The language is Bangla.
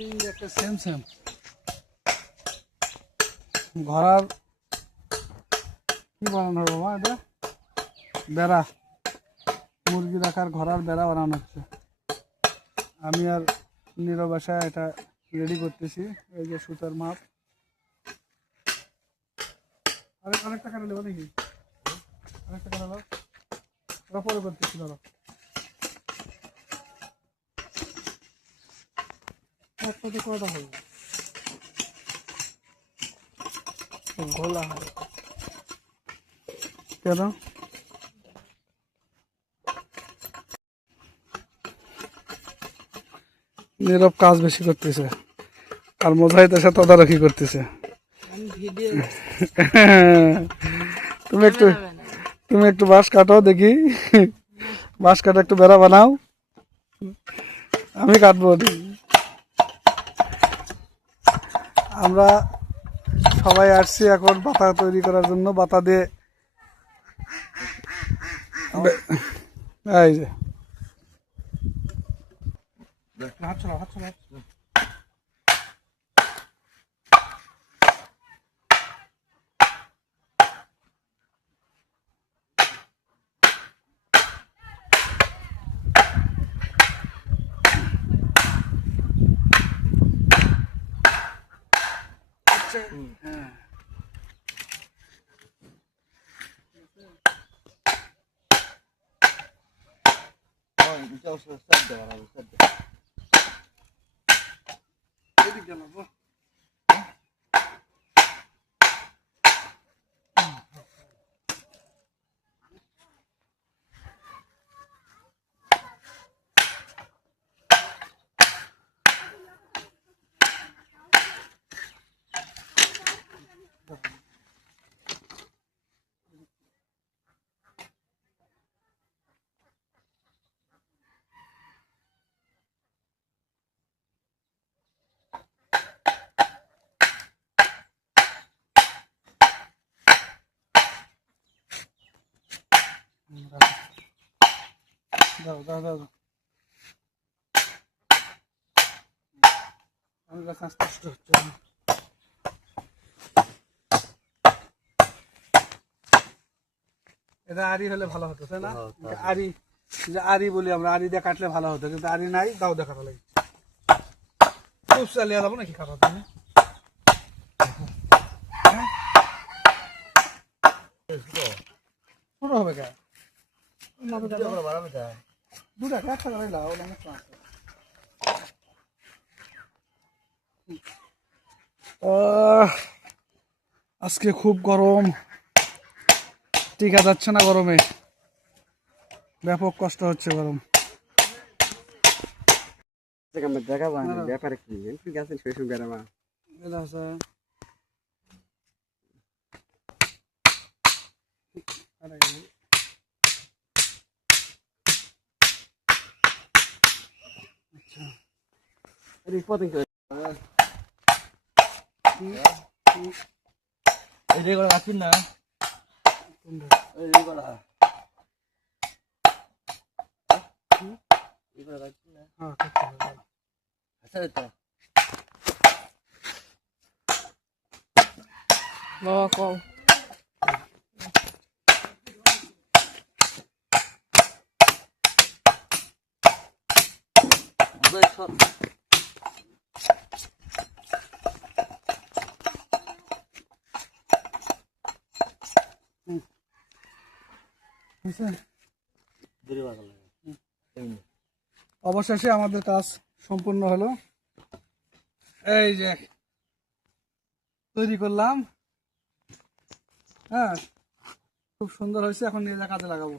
একটা সেম সেম ঘরার কি বানানো হবে বাবা? এটা বেড়া, মুরগি রাখার ঘরার বেড়া বানানো হচ্ছে। আমি আর নীরব বাসায় এটা রেডি করতেছি। এই যে সুতার মাপ, অনেকটা কাটা নেবো নাকি? অনেকটা কাটা নাও, ওরা পরে করতেছি। ধরো একটাতে কটা হবে, ঘোলা হবে কেন? নীরব কাজ বেশি করতেছে আর মোজাহিদ এসে তদারকি করতেছে। তুমি একটু তুমি একটু বাঁশ কাটো দেখি, বাঁশ কাটো, একটু বেড়া বানাও, আমি কাটবো। আমরা সবাই আসছি এখন বাতা তৈরি করার জন্য। বাতা দিয়ে এই যে হাত ছড়াও, হাত ছড়াও। হ্যাঁ, এদিকে নাও। দাও দাও দাও, আমার কাছে আস্তে আস্তে হচ্ছে। এটা আড়ি হলে ভালো হতো, তাই না? আড়ি, যে আড়ি বলি আমরা, আড়ি দিয়ে কাটলে ভালো হতো, কিন্তু আড়ি নাই, দাও দেখাটা লাগে। চালিয়ে যাবো নাকি কাটা তুমি? ছোট হবে কে? দুটা একটা করে লাও, আজকে খুব গরম, টিকা যাচ্ছে না গরমে, ব্যাপক কষ্ট হচ্ছে গরম। দেখাবো ব্যাপারে কি গেছেন সেই সব বেড়াবা আছেন না বাবা কম অবশেষে আমাদের কাজ সম্পূর্ণ হলো। এই যে তৈরি করলাম, হ্যাঁ খুব সুন্দর হয়েছে। এখন নিয়ে যা কাজে লাগাবো।